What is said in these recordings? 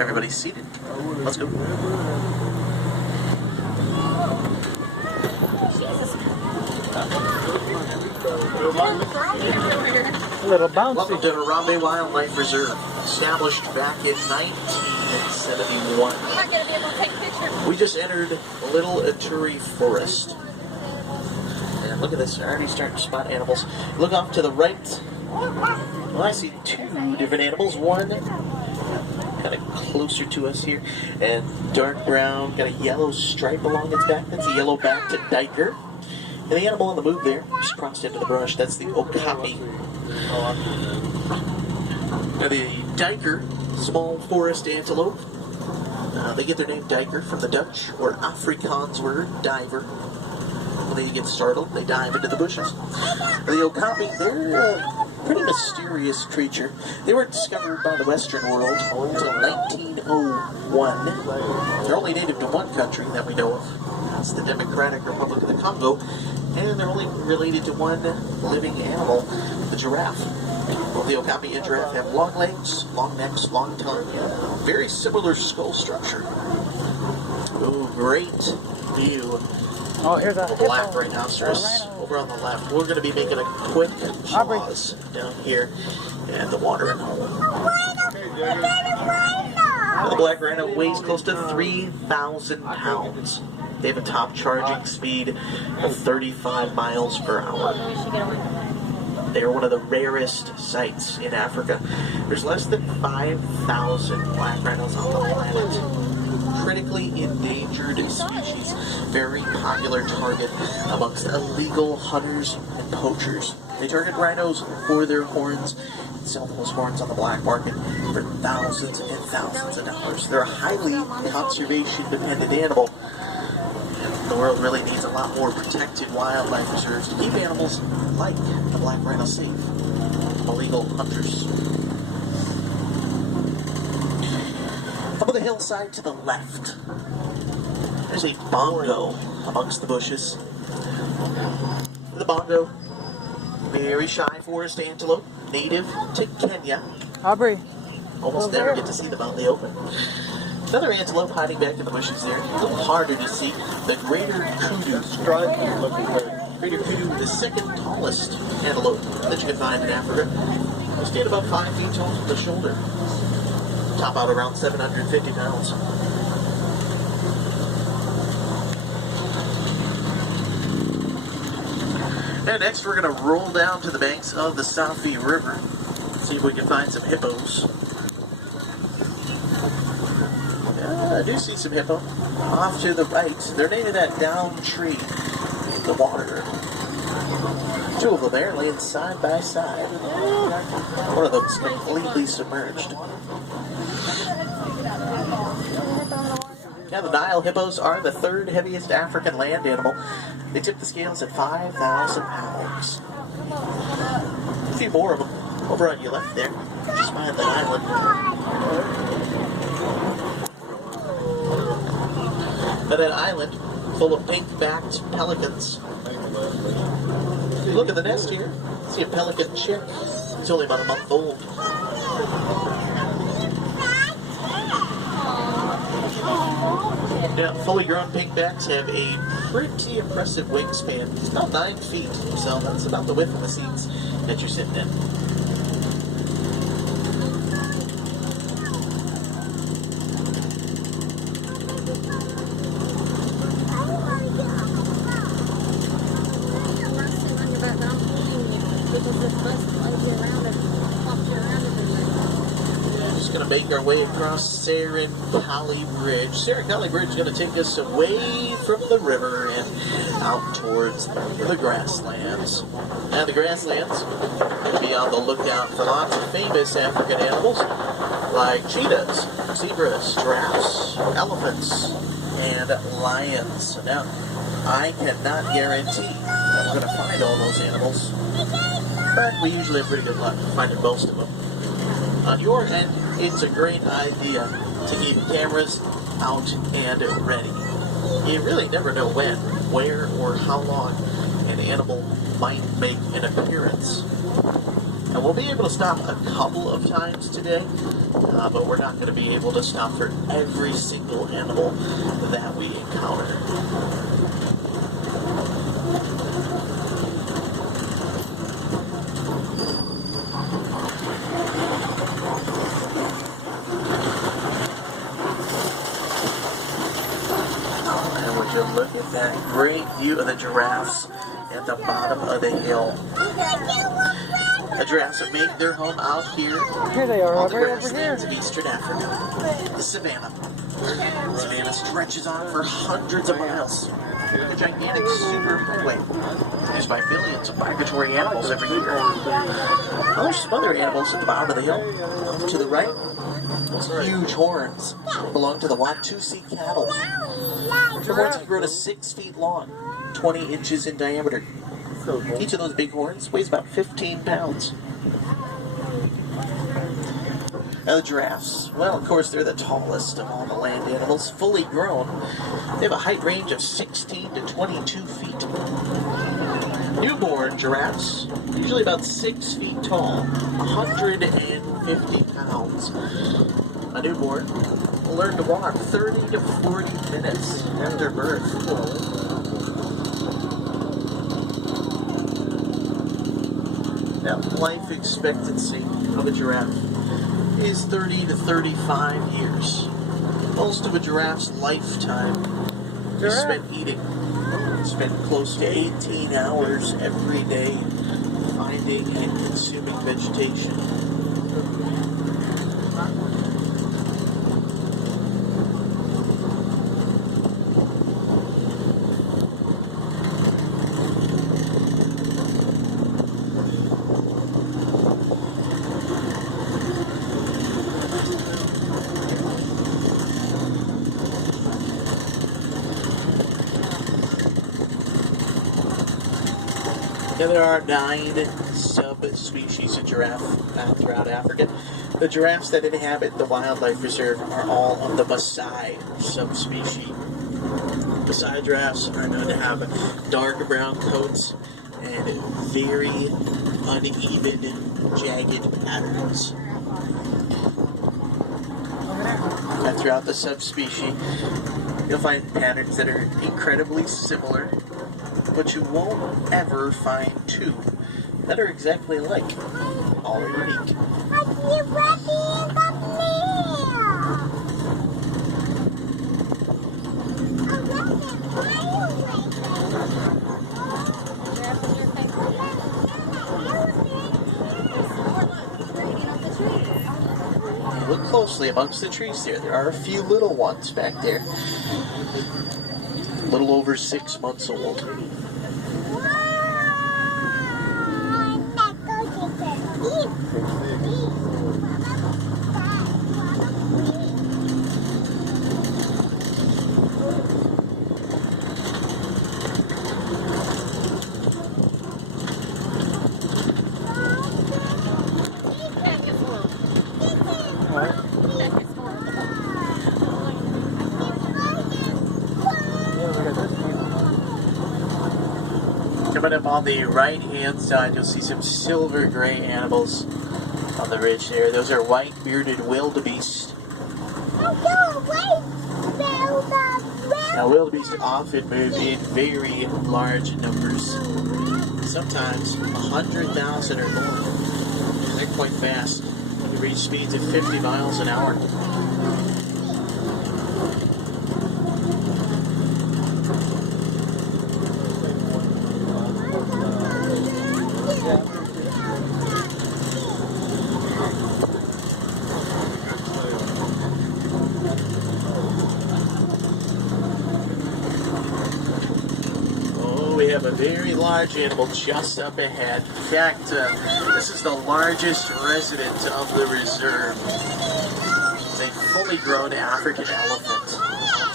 Everybody's seated. Let's go. A little bouncy. Welcome to Harambe Wildlife Reserve, established back in 1971. I'm not going to be able to take pictures. We just entered Little Aturi Forest. And look at this, already starting to spot animals. Look off to the right. Well, I see two different animals. One kind of closer to us here, and dark brown, got a yellow stripe along its back. That's a yellow-backed diker. And the animal on the move there, just crossed into the brush, that's the okapi. Now the diker, small forest antelope, they get their name diker from the Dutch or Afrikaans word diver. When they get startled, they dive into the bushes. The okapi, they're a pretty mysterious creature. They were discovered by the Western world until 1901. They're only native to one country that we know of. That's the Democratic Republic of the Congo. And they're only related to one living animal, the giraffe. Both the okapi and giraffe have long legs, long necks, long tongue, and very similar skull structure. Ooh, great view. Oh, here's a Black rhinoceros over on the left. We're going to be making a quick pause down here at the watering hole. The black rhino weighs close to 3,000 pounds. They have a top charging speed of 35 miles per hour. They are one of the rarest sights in Africa. There's less than 5,000 black rhinos on the planet. Critically endangered species, very popular target amongst illegal hunters and poachers. They target rhinos for their horns and sell those horns on the black market for thousands and thousands of dollars. They're a highly conservation-dependent animal. The world really needs a lot more protected wildlife reserves to keep animals like the black rhino safe from illegal hunters. Up on the hillside to the left, there's a bongo amongst the bushes. The bongo, very shy forest antelope, native to Kenya. Aubrey. Almost never get to see them out in the open. Another antelope hiding back in the bushes there, a little harder to see, the greater kudu. Greater kudu, the second tallest antelope that you can find in Africa. They stand about 5 feet tall from the shoulder. Top out around 750 pounds. And next we're going to roll down to the banks of the Safi River. See if we can find some hippos. I do see some hippo off to the right. They're named that down tree in the water. Two of them there laying side by side. One of them's completely submerged. Now the Nile hippos are the third heaviest African land animal. They tip the scales at 5,000 pounds. A few more of them over on your left there, just behind the island. Now that island, full of pink-backed pelicans. Look at the nest here. See a pelican chick. It's only about a month old. Now, fully grown pinkbacks have a pretty impressive wingspan. It's about 9 feet, so that's about the width of the seats that you're sitting in. Just going to make our way across Serengali Bridge. Serengali Bridge is going to take us away from the river and out towards the grasslands. Now the grasslands, going to be on the lookout for lots of famous African animals like cheetahs, zebras, giraffes, elephants, and lions. Now, I cannot guarantee that we're going to find all those animals, but we usually have pretty good luck finding most of them. On your end, it's a great idea to keep cameras out and ready. You really never know when, where, or how long an animal might make an appearance. And we'll be able to stop a couple of times today, but we're not going to be able to stop for every single animal that we encounter. And would you look at that great view of the giraffes at the bottom of the hill. The giraffes have made their home out here. Here they are, on the right over here. grasslands of eastern Africa. The savannah. The savannah stretches on for hundreds of miles. The gigantic superhighway used by millions of migratory animals every year. Well, there's some other animals at the bottom of the hill. To the right, those huge horns belong to the Watusi cattle. The horns can grow to 6 feet long, 20 inches in diameter. Each of those big horns weighs about 15 pounds. Now the giraffes, well, of course, they're the tallest of all the land animals, fully grown. They have a height range of 16 to 22 feet. Newborn giraffes, usually about 6 feet tall, 150 pounds. A newborn will learn to walk 30 to 40 minutes after birth. Now, life expectancy of a giraffe is 30 to 35 years. Most of a giraffe's lifetime is spent eating. Spend close to 18 hours every day finding and consuming vegetation. Yeah, there are 9 subspecies of giraffe found throughout Africa. The giraffes that inhabit the wildlife reserve are all of the Maasai subspecies. Maasai giraffes are known to have dark brown coats and very uneven, jagged patterns. And throughout the subspecies, you'll find patterns that are incredibly similar, but you won't ever find 2 that are exactly alike. All are unique. Look closely amongst the trees there. There are a few little ones back there. A little over 6 months old. Coming up on the right-hand side, you'll see some silver gray animals on the ridge there. Those are white-bearded wildebeest. Now, wildebeest often move in very large numbers, sometimes 100,000 or more. They're quite fast. They reach speeds of 50 miles an hour. We have a very large animal just up ahead. In fact, this is the largest resident of the reserve. It's a fully grown African elephant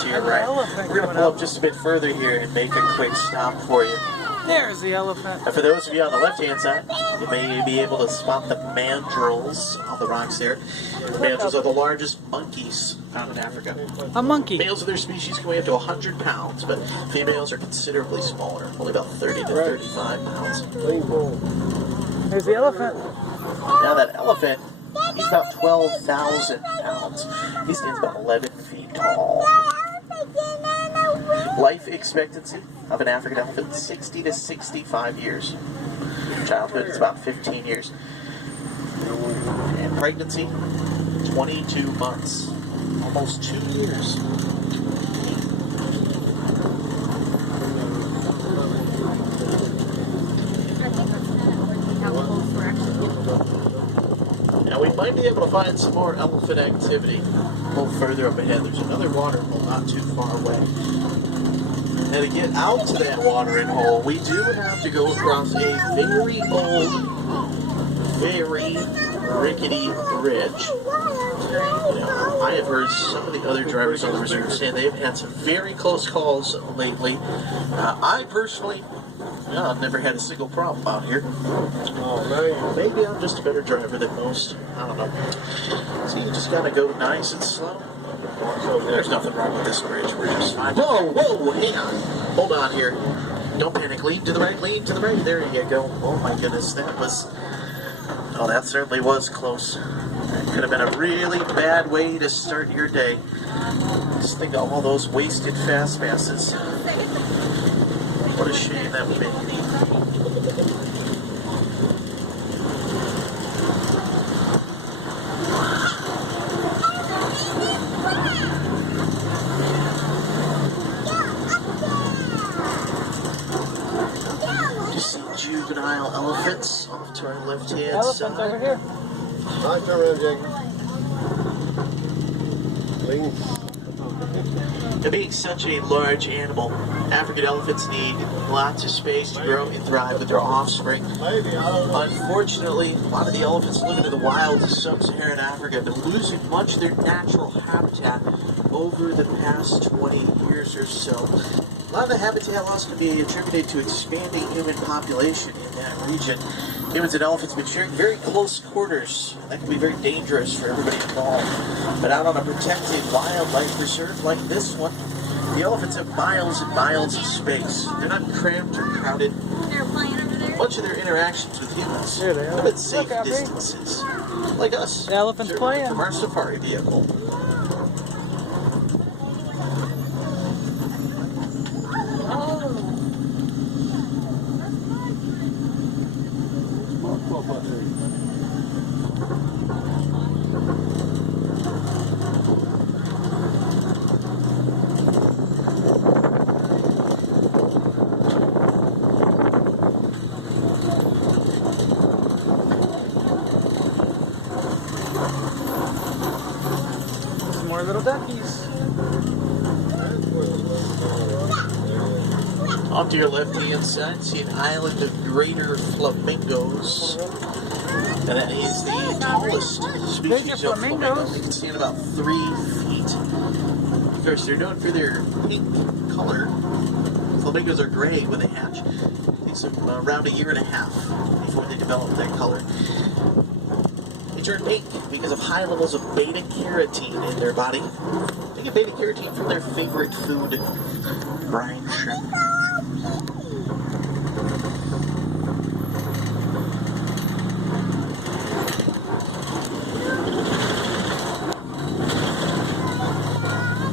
to your right. We're going to pull up just a bit further here and make a quick stop for you. There's the elephant. And for those of you on the left-hand side, you may be able to spot the mandrills on the rocks there. Mandrills are the largest monkeys found in Africa. A monkey. Males of their species can weigh up to 100 pounds, but females are considerably smaller, only about 30 to 35 pounds. There's the elephant. Now that elephant, he's about 12,000 pounds. He stands about 11 feet tall. Life expectancy of an African elephant, 60 to 65 years. Childhood is about 15 years. And pregnancy, 22 months. Almost 2 years. Now we might be able to find some more elephant activity a little further up ahead. There's another watering hole not too far away. And to get out to that watering hole, we do have to go across a very old, very rickety bridge. You know, I have heard some of the other drivers on the reserve say they've had some very close calls lately. I personally, I've never had a single problem out here. Maybe I'm just a better driver than most. I don't know. So you just gotta go nice and slow. There's nothing wrong with this bridge. We're just fine. Whoa, whoa, hang on. Hold on here. Don't panic. Lean to the right, lean to the right. There you go. Oh my goodness, that was... Oh, that certainly was close. That could have been a really bad way to start your day. Just think of all those wasted fast passes. What a shame that would be. You see juvenile elephants off to our left-hand Elephants side. over here. Hi, turn around, Jake. Lean. And being such a large animal, African elephants need lots of space to grow and thrive with their offspring. Unfortunately, a lot of the elephants living in the wilds of sub-Saharan Africa have been losing much of their natural habitat over the past 20 years or so. A lot of the habitat loss can be attributed to expanding human population in that region. Humans and elephants have been sharing very close quarters. That can be very dangerous for everybody involved. But out on a protected wildlife reserve like this one, the elephants have miles and miles of space. They're not cramped or crowded. They're playing over there. Much of their interactions with humans Here they are. have at safe Look, Aubrey. distances. Like us. The elephant's Certainly playing. from our safari vehicle. Some more little duckies. Off to your left-hand side, see an island of greater flamingos. And that is the tallest species of flamingo. They can stand about 3 feet. Of course, they're known for their pink color. Flamingos are gray when they hatch. It takes them around a year and a half before they develop that color. They turn pink because of high levels of beta-carotene in their body. They get beta-carotene from their favorite food, brine shrimp.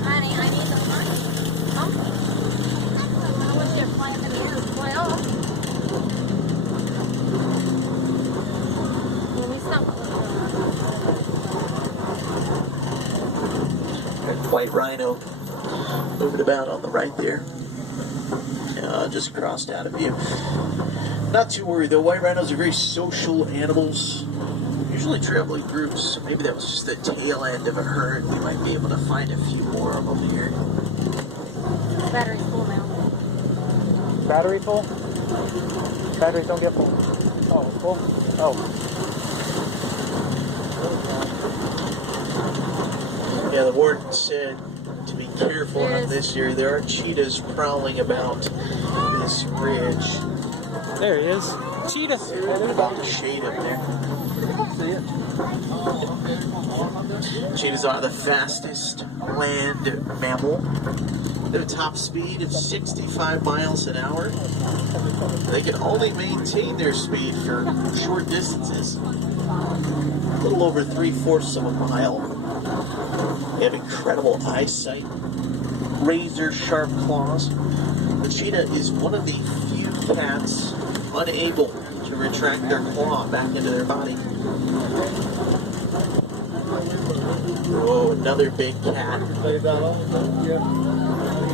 Honey, I need the money. Huh? I wish you'd fly up in the air and fly off. Let me stop. White rhino moving about on the right there. Just crossed out of view. Not too worried though. White rhinos are very social animals. Usually travel in groups, so maybe that was just the tail end of a herd. We might be able to find a few more of them here. Battery's full now. Battery full? Batteries don't get full. Oh, full? Oh. Yeah, the warden said to be careful on this here. There are cheetahs prowling about this bridge. There he is. Cheetah. They're about to shade him there. See it? Cheetahs are the fastest land mammal. They have a top speed of 65 miles an hour. They can only maintain their speed for short distances, a little over 3/4 of a mile. They have incredible eyesight, razor sharp claws. The cheetah is one of the few cats unable to retract their claw back into their body. Oh, another big cat.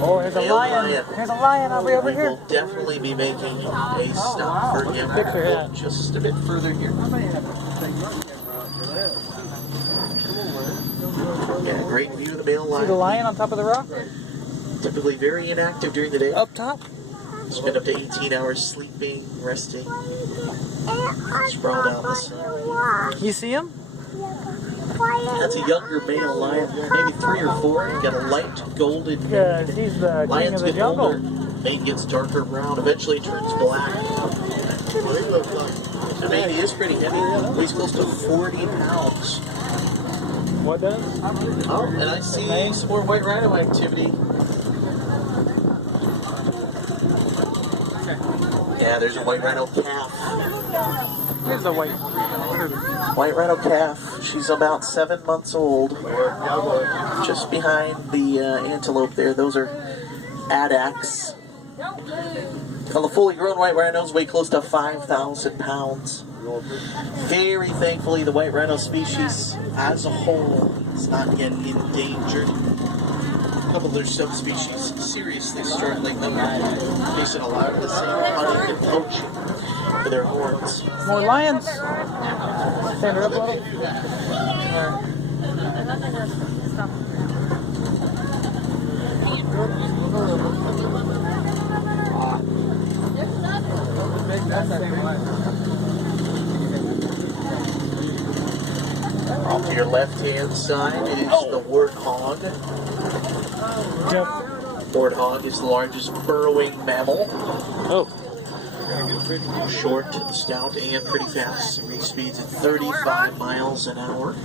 Oh, there's a Male lion. There's a lion over We here. will definitely be making a stop for him. Picture We'll hat. just a bit further here. Yeah, great view of the male See the lion. lion on top of the rock? Typically very inactive during the day. Up top? Spend up to 18 hours sleeping, resting, sprawled out in the sun. You see him? That's a younger male lion, maybe 3 or 4. He's got a light golden Yeah, mane. he's the king Lions of the get jungle. older, mane gets darker brown, eventually turns black. The mane is pretty heavy, weighs close to 40 pounds. What does? Oh, and I see some more white rhino activity. Yeah, there's a white rhino calf. Here's the white. White rhino calf. She's about 7 months old. Just behind the antelope there. Those are addax. Now, the fully grown white rhinos weigh close to 5,000 pounds. Very thankfully, the white rhino species as a whole is not yet endangered. A couple of their subspecies seriously struggling, though, facing a lot of the same hunting and poaching for their horns. More lions. Stand her up a little. Off to your left-hand side is the warthog. Yep. Warthog is the largest burrowing mammal. Oh. Short, stout, and pretty fast. Reach speeds at 35 miles an hour.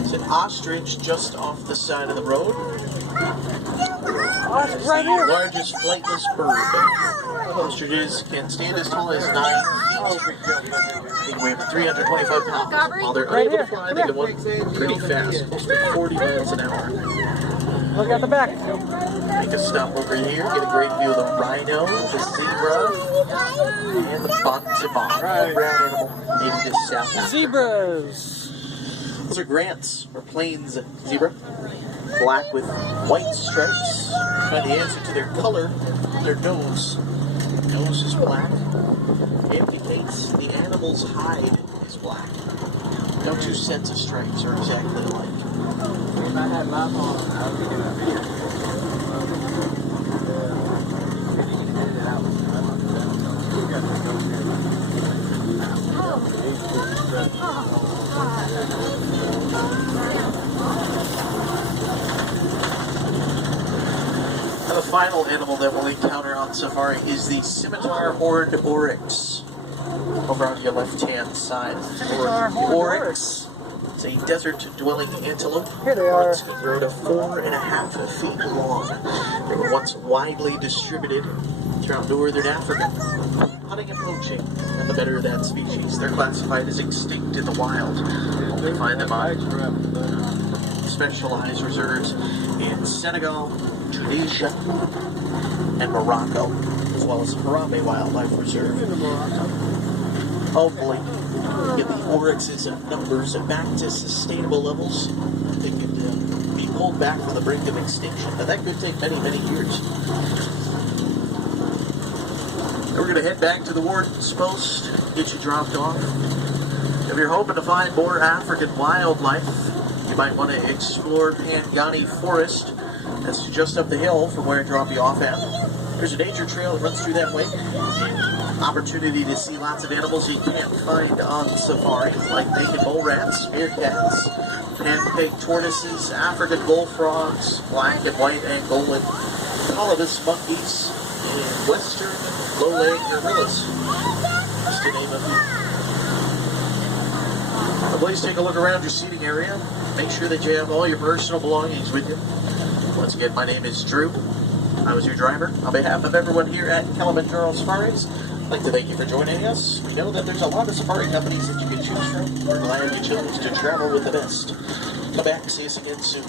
It's an ostrich just off the side of the road. It's Right the here. largest flightless bird. Ostriches can stand as tall as 9 feet. They weigh up to 325 pounds. While they're Right unable to here. fly, they can run pretty fast, close to 40 miles an hour. Look at the back. Make a stop over here, get a great view of the rhino, the zebra, and the bontemon, a brown animal native to South Africa. Zebras. Those are Grant's, or Plains zebra. Black with white stripes. Find the answer to their color, their nose. Nose is black. Indicates the animal's hide is black. No two sets of stripes are exactly alike. If I had live on, I would be doing a video. Now the final animal that we'll encounter on safari is the scimitar horned oryx. Over on your left-hand side. Scimitar-horned Oryx. It's a desert-dwelling antelope. Here they are. Horns can grow to 4.5 feet long. They were once widely distributed throughout northern Africa. Hunting and poaching got the better of that species. They're classified as extinct in the wild. Only find them on specialized reserves in Senegal, Tunisia, and Morocco, as well as Harambe Wildlife Reserve. Hopefully, get the oryxes and numbers back to sustainable levels. They could be pulled back from the brink of extinction, but that could take many, many years. We're going to head back to the warden's post, get you dropped off. If you're hoping to find more African wildlife, you might want to explore Pangani Forest. That's just up the hill from where I drop you off at. There's a nature trail that runs through that way. Opportunity to see lots of animals you can't find on safari, like naked mole rats, meerkats, pancake tortoises, African bullfrogs, black and white Angolan, colobus monkeys, and western low-leg gorillas, just to name a few. Please take a look around your seating area. Make sure that you have all your personal belongings with you. Once again, my name is Drew. I was your driver. On behalf of everyone here at Kilimanjaro Safaris, I'd like to thank you for joining us. We know that there's a lot of safari companies that you can choose from. We're glad you chose to travel with the best. Come back and see us again soon.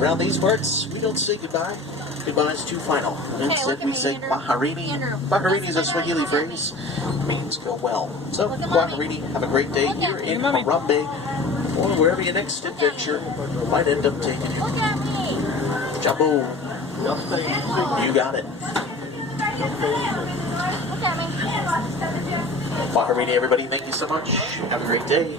Around these parts, we don't say goodbye. Goodbye is too final. Instead, we say Baharini. Baharini is a Swahili phrase. It means go well. So, Baharini, have a great day here in Harambe, or wherever your next adventure might end up taking you. Look at me. Jumbo. You got it. Look at me. Baharini, everybody, thank you so much. Have a great day.